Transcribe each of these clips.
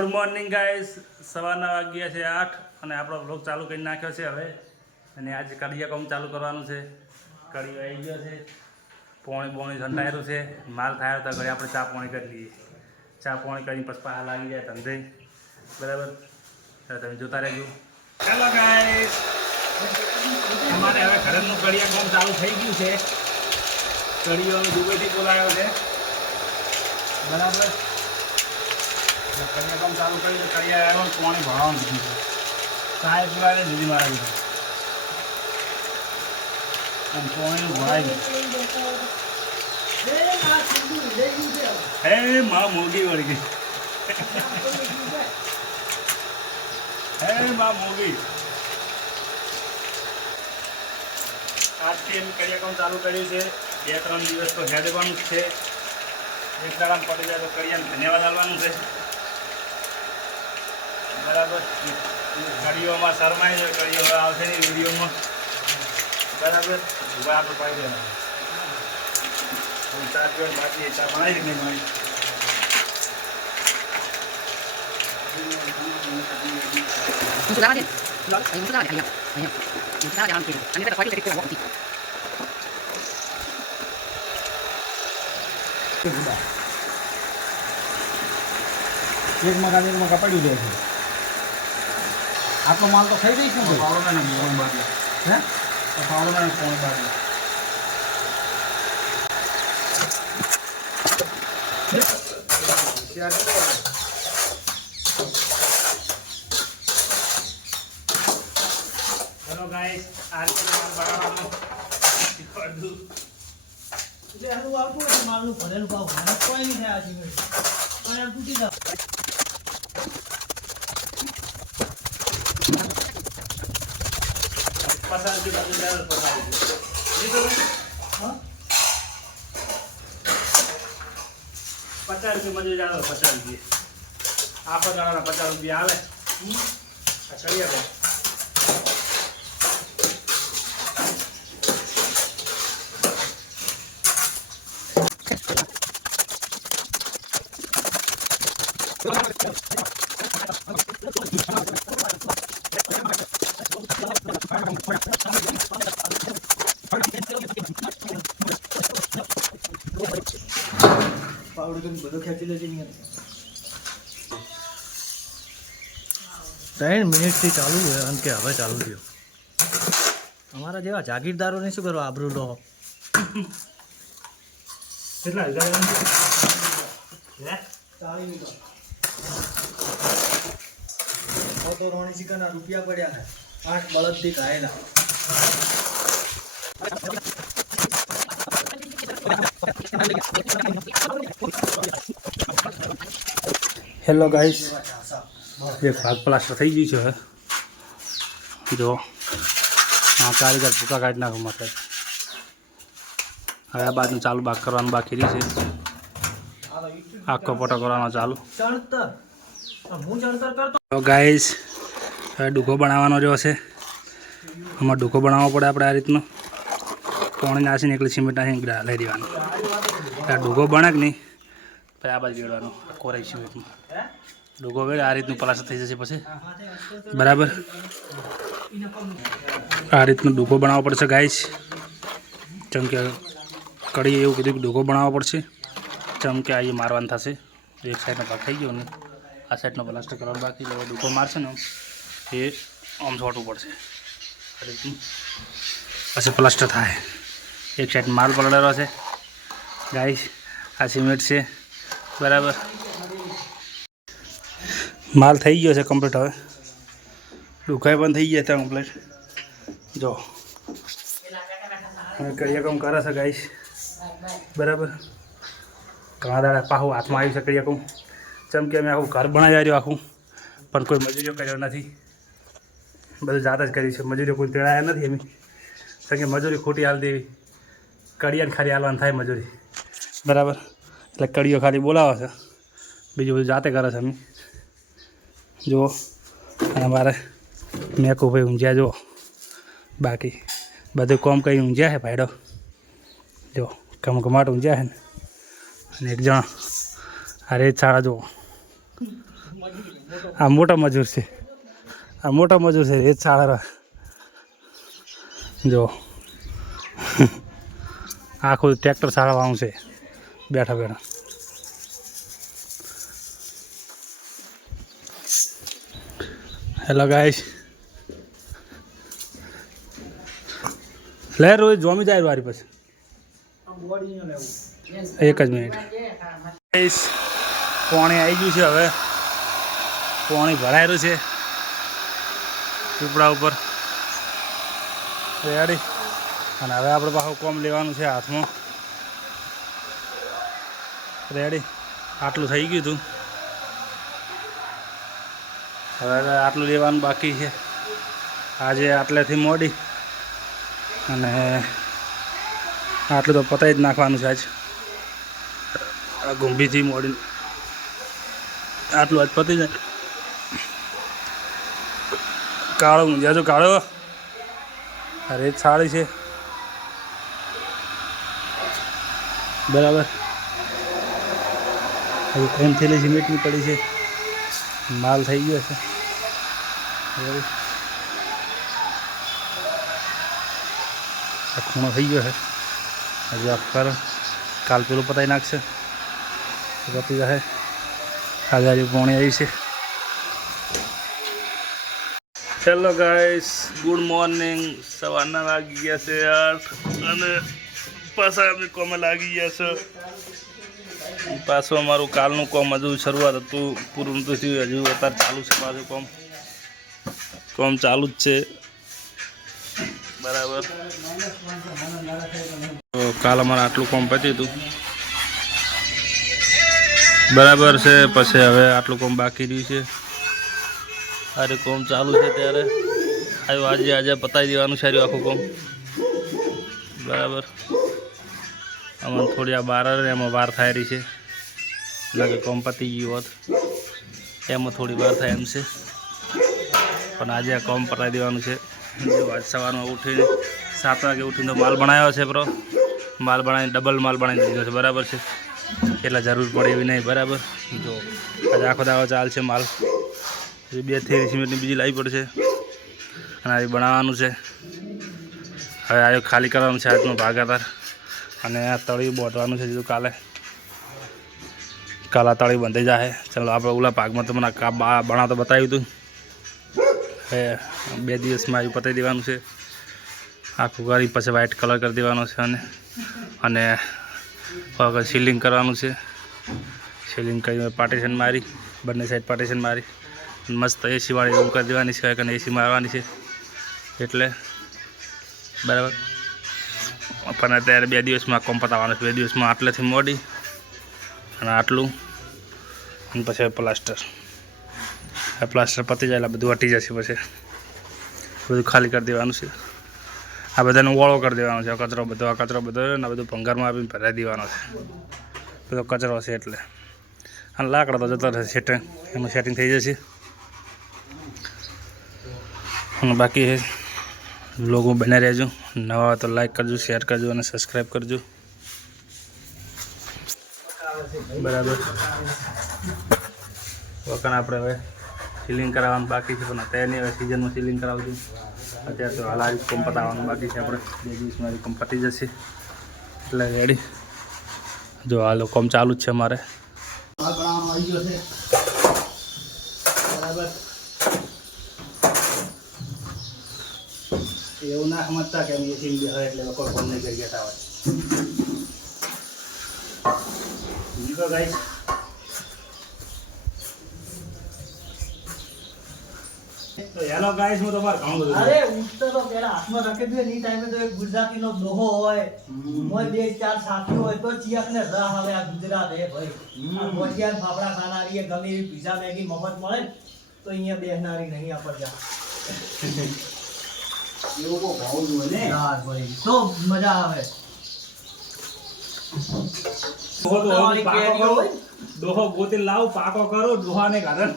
Good morning guys, સવારના વાગ્યા છે 8 અને આપણો બ્લોગ ચાલુ કરી નાખ્યો છે હવે. અને આજે કડિયા કામ ચાલુ કરવાનું છે. કડિયો આવી ગયો છે, પોણી ઠંડાયેલું છે, માલ થાય તો ઘરે આપણે ચા પાણી કરી લઈએ. ચા પાણી કરીને પછી પાછા લાગી જાય ધંધે, બરાબર? તમે જોતા રહેજો. ચાલો ગાઈસ, અમારે હવે ઘરનું કડિયા કામ ચાલુ થઈ ગયું છે. કડિયો અમે દુબઈથી બોલાવ્યો છે, બરાબર? કડિયા કામ ચાલુ કરી કડિયા આવ્યો, પાણી ભરવાનું દીધું છે. ચાય પુરાને દીધી મારા દીધું અને પાણીનું ભરાઈ ગયું. હે માં મોગી વળી ગઈ, હે માં મોગી. આજથી એમ કડિયા કામ ચાલુ કર્યું છે. 2-3 દિવસ તો હેડવાનું જ છે. એક દાડામાં પડી જાય તો કડિયાને ધન્યવાદ આપવાનું છે, બરાબર? કડીઓમાં શરમાઈ જાય, કડીઓ આવશે નહીં વિડીયોમાં, બરાબર? ઉભા આપણે પાઈ દેવાનું. ચા પીવાની બાકી, ચા બનાવી કે નહીં બનાવી? એક મકાન પડ્યું જાય છે. આટલો માલ તો થઈ ગઈ છે ને પાવડો ને પોણી બાકી, હે પાવડો ને પોણી બાકી. હેલો ગાઈસ, આજે માલ બનાવવાનું શીખવાડું. આવતું નથી માલનું ભરેલું ભાવ કોઈ નહીં થયા છે અને તૂટી જાય. 50 રૂપિયા મજૂરી જાણો, 50 રૂપિયા આખો દાડાના 50 રૂપિયા આવે. આ કરીએ તો બધું ખેંચી લેજે. 3 મિનિટથી ચાલુ હોય અને કે હવે ચાલુ થયો. અમારા જેવા જાગીરદારોને શું કરવા આબરૂ લો. કેટલા તો રોણી ચિકનના રૂપિયા પડ્યા છે 8 બળદથી કાયેલા. હેલો ગાઈસ, એક ભાગ પ્લાસ્ટર થઈ ગયું છે. હવે જો આ કારીગર ભૂકા કાઢી નાખવા માટે હવે આ બાજુ ચાલુ ભાગ કરવાનું બાકી રહી છે. આખો પોટો કરવાનો ચાલુ. તો ગાઈસ, હવે ડૂકો બનાવવાનો રહ્યો છે. આમાં ડૂકો બનાવવો પડે આપણે આ રીતનો. પાણી નાખીને એકલી સિમેન્ટ નાખીને લઈ દેવાનું. આ ડૂકો બને કે નહીં પછી આ બાજુ વેડવાનું કોરાઈ સિમેન્ટમાં. ડૂકો વેડે આ રીતનું પ્લાસ્ટર થઈ જશે પછી, બરાબર? આ રીતનો ડૂકો બનાવવો પડશે ગાઈસ. જેમ કે કડી એવું કીધું કે ડૂકો બનાવવો પડશે. જેમ કે આ મારવાનું થશે. એક સાઈડનો ભાગ થઈ ગયો ને આ સાઈડનો પ્લાસ્ટર કરવાનું બાકી. હવે ડૂકો મારશે ને એ આમ છોટવું પડશે આ રીતનું, પછી પ્લાસ્ટર થાય. એક સાઈડ માલ પલળેલો છે ગાઈસ. આ સિમેન્ટ છે, બરાબર? માલ થઈ ગયો છે કમ્પ્લીટ. હવે ડુકાઈ પણ થઈ ગયા હતા કમ્પ્લીટ. જો હવે કડિયા કામ કરે છે ગાઈસ, બરાબર? ઘણા દાડા પાછું હાથમાં આવ્યું છે કડિયા કામ. જેમ કે અમે આખું ઘર બનાવી રહ્યો આખું, પણ કોઈ મજૂરીઓ કર્યો નથી. બધું જાત જ કરી છે. મજૂરીઓ કોઈ તેડાયા નથી અમે, કારણ કે મજૂરી ખોટી હાલ દેવી. કડિયાને ખાલી હાલવાનું થાય મજૂરી, બરાબર? એટલે કડીઓ ખાલી બોલાવે છે, બીજું બધું જાતે કરે છે અમે. જુઓ, અને મારે મેકુ ભાઈ ઊંઝ્યા જુઓ. બાકી બધું કોમ કંઈ ઊંઝ્યા છે ભાઈડો. જો કમકમાટ ઊંઝ્યા છે ને. અને એક જણા આ રેત શાળા જુઓ આ મોટા મજૂર છે, આ મોટા મજૂર છે રેત સાળા જો આખું ટ્રેક્ટર સાળવાનું છે બેઠા બેઠા. હેલો ગાઈસ, લે રોજ જોમી જાય વારી પછી એક જ મિનિટ. ગાઈસ પાણી આવી ગયું છે, હવે પાણી ભરાયેલું છે પીપળા ઉપર રેડી. અને હવે આપણે પાછું કોમ લેવાનું છે હાથમાં રેડી. આટલું થઈ ગયું હતું, હવે આટલું લેવાનું બાકી છે. આજે આટલેથી મોડી અને આટલું તો પતાવી જ નાખવાનું છે આજ. આ ગુંભીથી મોડી આટલું આજ પતી જાય. કાળો મુંજા જો કાળો રેત સાળી છે બરાબર. હવે 3 થેલી સિમેન્ટની પડી છે, માલ થઈ ગયો છે. આ ખૂણો થઈ ગયો છે, હજુ આ કરો કાલ પેલું પતાવી નાખશે પતી જશે. આજે હજુ પોણી આવી છે. Hello guys, good morning. સવારના લાગી ગયા છે 8 અને પાછા અમે કોમે લાગી ગયા છે. પાછું અમારું કાલનું કોમ હજુ શરૂઆત હતું, પૂરું નતું થયું, હજુ અત્યારે ચાલુ છે. પાછું કોમ ચાલુ જ છે બરાબર. તો કાલ અમારે આટલું કોમ પત્યું હતું બરાબર છે. પછી હવે આટલું કોમ બાકી રહ્યું છે. અરે કોમ ચાલુ છે ત્યારે આવ્યું આજે પતાવી દેવાનું છે આખું કોમ બરાબર. આમાં થોડી આ બાર એમાં વાર થાય રહી છે, એટલે કે કોમ પતી ગયું હોત એમાં થોડી વાર થાય એમ છે. પણ આજે આ કોમ પતાવી દેવાનું છે. જો આજ સવારમાં ઉઠીને 7 વાગે ઉઠીને તો માલ બનાવ્યો છે બ્રો. માલ બનાવીને ડબલ માલ બનાવી દીધો છે બરાબર છે, એટલે જરૂર પડે એવી નહીં બરાબર. જો આજે આખો દાડો ચાલશે માલ. 2 થેલી સિમેન્ટની બીજી લાવી પડશે અને આ બનાવવાનું છે. હવે આ ખાલી કરવાનું છે આજનો ભાગાતાર. અને આ તળી બોધવાનું છે જો કાલે આ તળી બંધાઈ જાય. ચાલો આપણે ઓલા ભાગમાં તમને બનાવતો બતાવ્યું હતું. હવે 2 દિવસમાં આવી પતાવી દેવાનું છે આખું કરી. પછી વ્હાઇટ કલર કરી દેવાનો છે અને સીલિંગ કરવાનું છે. સીલિંગ કરી પાર્ટીશન મારી, બંને સાઈડ પાર્ટીશન મારી મસ્ત એસીવાળી રૂમ કરી દેવાની છે, અને એસી મારવાની છે એટલે બરાબર. પણ અત્યારે 2 દિવસમાં કોમ પતાવવાનું છે. 2 દિવસમાં આટલેથી મોડી અને આટલું અને પછી પ્લાસ્ટર. આ પ્લાસ્ટર પતી જાય એટલે બધું હટી જશે. પછી બધું ખાલી કરી દેવાનું છે. આ બધાને ઓળો કરી દેવાનો છે. કચરો બધો ને બધું ભંગારમાં આપીને ભરાઈ દેવાનો છે. બધો કચરો છે એટલે. અને લાકડા તો જતા રહેશે સેટિંગ, એનું સેટિંગ થઈ જશે. અને બાકી લોકો બને રહેજો. નવા તો લાઈક કરજો, શેર કરજો અને સબસ્ક્રાઈબ કરજો બરાબર. વખાણ આપણે હવે સીલિંગ કરાવવાનું બાકી છે, પણ અત્યારે નહીં. હવે સિઝનમાં સીલિંગ કરાવશું. અત્યારે તો હાલ આવી કોમ પતાવવાનું બાકી છે. આપણે 2 દિવસમાં કોમ પતી જશે એટલે રેડી. જો હાલો કોમ ચાલુ જ છે અમારે. આવી ગયો છે બરાબર. એવું ના સમજતા કે એસી હોય એટલે કોઈ કોમ નહીં કરી ગયા હોય. બીજો ગાઈસ તો હેલો ગાઈસ, હું તમારે ઘણું બધું અરે ઉઠતો તો પેલા હાથમાં રાખી દે. ની ટાઈમે તો એક ગુજરાતીનો દોહો હોય, મોય 2-4 સાથીઓ હોય તો ચિયાકને રાહ આવે. આ ગુજરાત હે ભાઈ. આ મોટિયાન ફાફડા ખાનારી ગમે એવી પીઝા મેગી મફત મળે તો અહીંયા બેહનારી નહીં આપણ જા. એવું કો ભાવ જોઈએ ને હા ભાઈ, તો મજા આવે. દોહો ગોતી લાવ, પાકો કરો, દોહાને કારણ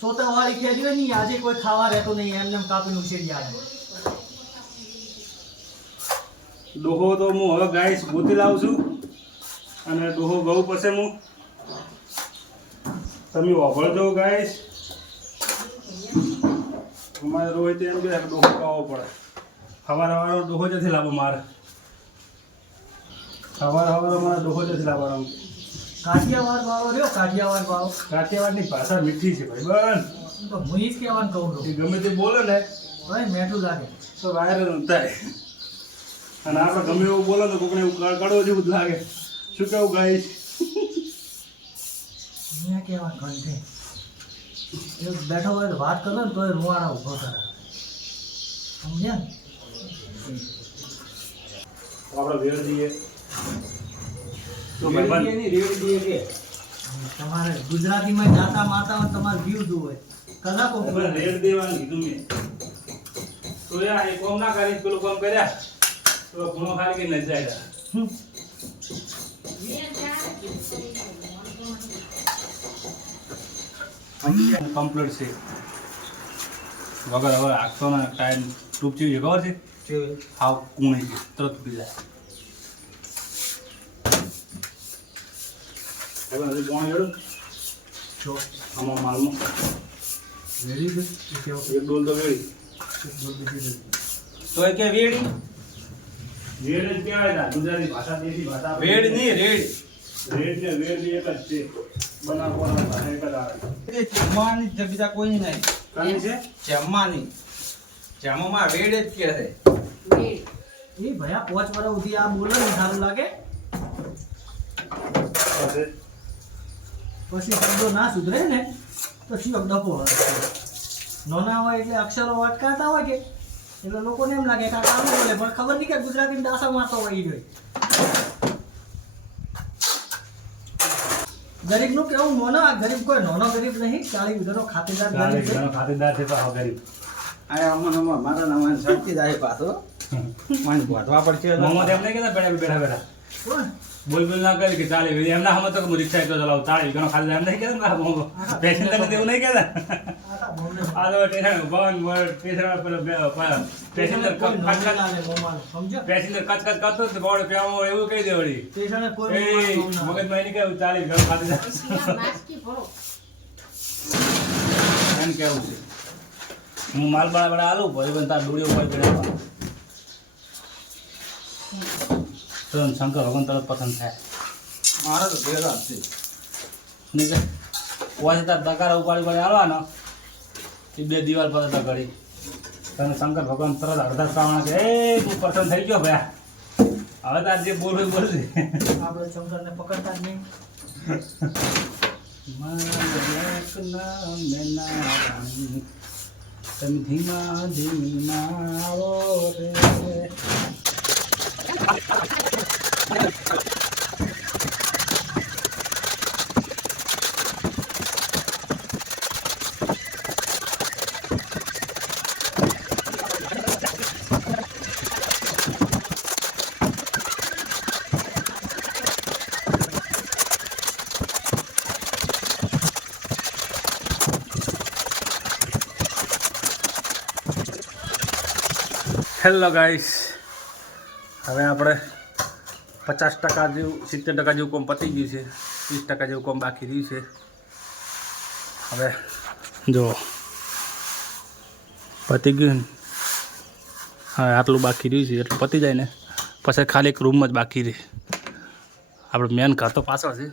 સોતરવાળી ખેડી હોય ને આજે કોઈ ખાવા રહેતો નહીં, એમને એમ કાપીને ઉછેરી આવે. દોહો તો હું હવે ગાઈસ ગોતી લાવું છું અને દોહો ગઉ પછી હું તમે વાપરજો ગાઈસ. અમારે રોજ એમ કે ડોહો ખાવો પડે. સવારે ડોહો જ નથી લાવો મારે. સવારે મારે ડોહો જ નથી લાવવાનો. કાઠિયાવાડ વાળો રહ્યો, કાઠિયાવાડ વાળો. કાઠિયાવાડની ભાષા મીઠી છે ભાઈ બન. તો હું ઈ જ કહેવાનું કહું છું. એ ગમે તે બોલે ને તોય મેઠું લાગે. તો વાયરલ થાય. અને આપણે ગમે એવું બોલે તો કોકને એવું કડવો જેવું જ લાગે. શું કેવું ગાઈસ? અહીંયા કહેવાનું ઘંટે. એ બેઠો હોય તો વાત કરો ને તોય રૂવાડા ઊભો કરે. સમજ્યા ને? આપણે વેર દઈએ તો ભાઈ તમારે ગુજરાતીમાં જાતા માતા હોય તમારે વ્યૂ જોવે કલાકો રેડ દેવાનું કીધું મેં. તો યાર એ કોમ ના કરી પેલું કામ કર્યા તો ગુણો ખાલી કે નહીં જાય. કમ્પ્લીટ છે વગર હવે આખો ના ટાઈમ ટૂપ ચીવી ખબર છે હાવ કુણી છે તરત પી જાય. હવે હજી કોણ જોડું જો આમાં માલમાં વેરી ગુડ એક ડોલ તો વેડી તો એ કે વેડી વેડ જ કહેવાય ને ગુજરાતી ભાષા દેશી ભાષા વેડ નહીં રેડ રેડ ને વેડ એક જ છે બનાવવાનો ભાષા એક જ આવે. જમવાની જ બીજા કોઈ નહીં કાની છે જમવાની જમવામાં વેડ જ કે છે એ ભયા 5 વર્ષ સુધી આ બોલે ને સારું લાગે પછી શબ્દો ના સુધરે ને તો શિવક ડફો હોય. નાના હોય એટલે અક્ષરો અટકાતા હોય કે એટલે લોકોને એમ લાગે કે આ કામ બોલે પણ ખબર નહીં કે ગુજરાતી દાસા મારતો હોય ઈ જોઈ. ગરીબ નું કેવું મોનો આ ગરીબ કોઈ નાનો ગરીબ નહીં 40 વીઘાનો ખાતેદાર ગરીબ છે. ખાતેદાર છે તો હાવ ગરીબ. આ અમન મારા નામ શક્તિ દાહી પાછો મને ગોઠવા પડશે મોહમ્મદ એમ નહીં કહેતા બેઠા કોણ? બોલ ના કરી કે ચાલે એમ ના સમજતો કે હું રિક્ષા તો ચલાવું તાળી ઘણો ખાલી એમ નહીં કહેતા પેસેન્જર ને એવું નહીં કહેતા. આખા બોમ્બે આ તો સ્ટેશન બંધ સ્ટેશન પેલો પેસેન્જર કોઈ નોંધ ના લે મોમાનો, સમજ્યો? પેસેન્જર કચ કરતો તો બોર્ડ પેવો એવું કહી દે વળી સ્ટેશને કોઈ એ મોમાનો નોંધ ના લે. મગજમાં નહીં કેવું ચાલી ઘણો ખાલી એમ કેવું છે. હું માલ બળા આલું ભાઈ બંધ તાર ડોળી ઉપર પડ્યા તરત શંકર ભગવાન તરત પસંદ થાય મારા તો ભેગા છે નહીં કે ઓછી તાર દકારા ઉપાડી પડી આવવાનો એ 2 દિવાલ પર હતા ઘડી તને શંકર ભગવાન તરત અડધા શ્રાવણ કે એ તું પસંદ થઈ ગયો ભયા હવે તાર જે બોલવું બોલશે. આપણે શંકરને પકડતા જ નહીં. તમે ધીમા ધીમા આવો રે. હેલો ગાઈસ, હવે આપણે 50% જેવું 70% જેવું કામ પતી ગયું છે, 30% જેવું કામ બાકી રહ્યું છે. હવે જો પતી ગયું ને, હવે આટલું બાકી રહ્યું છે એટલું પતી જાય ને પછી ખાલી એક રૂમ જ બાકી રહે. આપણે મેન ઘર તો પાછળ છે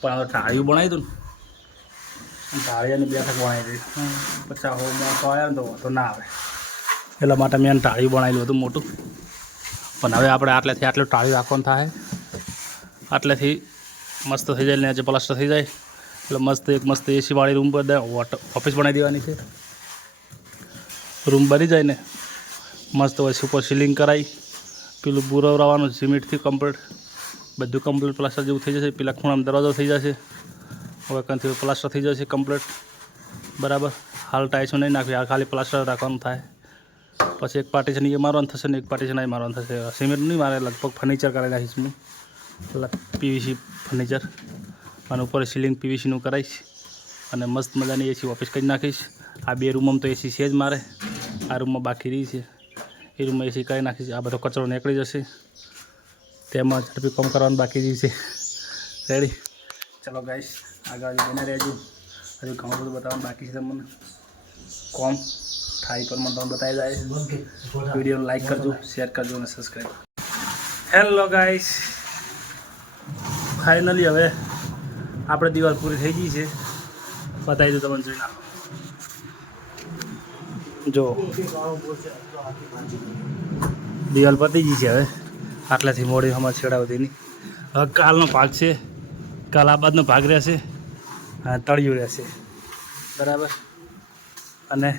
પણ હવે ટાળીઓ બનાવી દઉં ને, ટાળીઓની બેઠક બનાવી દઈ પછી હો મોટો આવ્યો ને તો વાંધો ના આવે એટલા માટે મેં ટાળી બનાવેલું હતું મોટું. પણ હવે આપણે આટલેથી આટલું ટાળી રાખવાનું થાય, આટલેથી મસ્ત થઈ જાય ને આજે પ્લાસ્ટર થઈ જાય એટલે મસ્ત એક મસ્ત એસીવાળી રૂમ પર ઓફિસ બનાવી દેવાની છે. રૂમ બની જાય ને મસ્ત હોય ઉપર સીલિંગ કરાવી પેલું બુરવરાવાનું સિમેન્ટથી કમ્પ્લીટ બધું કમ્પ્લીટ પ્લાસ્ટર જેવું થઈ જશે. પેલા ખૂણામાં દરવાજો થઈ જશે, હવે કંઈથી પ્લાસ્ટર થઈ જશે કમ્પ્લીટ બરાબર. હાલ ટાઈસો નહીં નાખવી, આ ખાલી પ્લાસ્ટર રાખવાનું થાય. પછી એક પાર્ટીશન એ મારવાનું થશે ને એક પાર્ટીશન અહીં મારવાનું થશે. સિમેન્ટ નહીં મારે, લગભગ ફર્નિચર કરાવી નાખીશ હું, પીવીસી ફર્નિચર, અને ઉપર સીલિંગ પીવીસીનું કરાવીશ અને મસ્ત મજાની એસી ઓફિસ કરી નાખીશ. આ 2 રૂમમાં તો એસી છે જ મારે, આ રૂમમાં બાકી રહી છે એ રૂમમાં એસી કરી નાખીશ. આ બધો કચરો નીકળી જશે, તેમાં ઝડપી કામ કરવાનું બાકી રહી છે. રેડી? ચલો ગાઈસ, આગળ બને રહેજો. હજુ ઘણું બધું બતાવવાનું બાકી છે તમને. કોમ થાય પર મને તમને બતાવી જાય. વિડીયોને લાઈક કરજો, શેર કરજો અને સબસ્ક્રાઈબ. હેલો ગાઈસ, ફાઇનલી હવે આપણે દિવાલ પૂરી થઈ ગઈ છે. બતાવી દઉં તમને જોઈ નાખો. જો દિવાલ પતી ગઈ છે. હવે આટલાથી મોડી અમારે છેડાવતીની હવે કાલનો ભાગ છે. કાલ આ બાદનો ભાગ રહેશે અને તળિયું રહેશે બરાબર. અને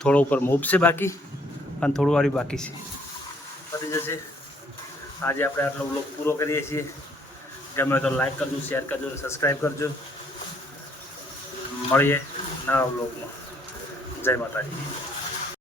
થોડો ઉપર મૂવ છે બાકી અને થોડું વાળી બાકી છે. પતી જશે. આજે આપણે આટલો વ્લોગ પૂરો કરીએ છીએ. ગમે તો લાઈક કરજો, શેર કરજો, સબસ્ક્રાઈબ કરજો. મળીએ નવા વ્લોગમાં. જય માતાજી.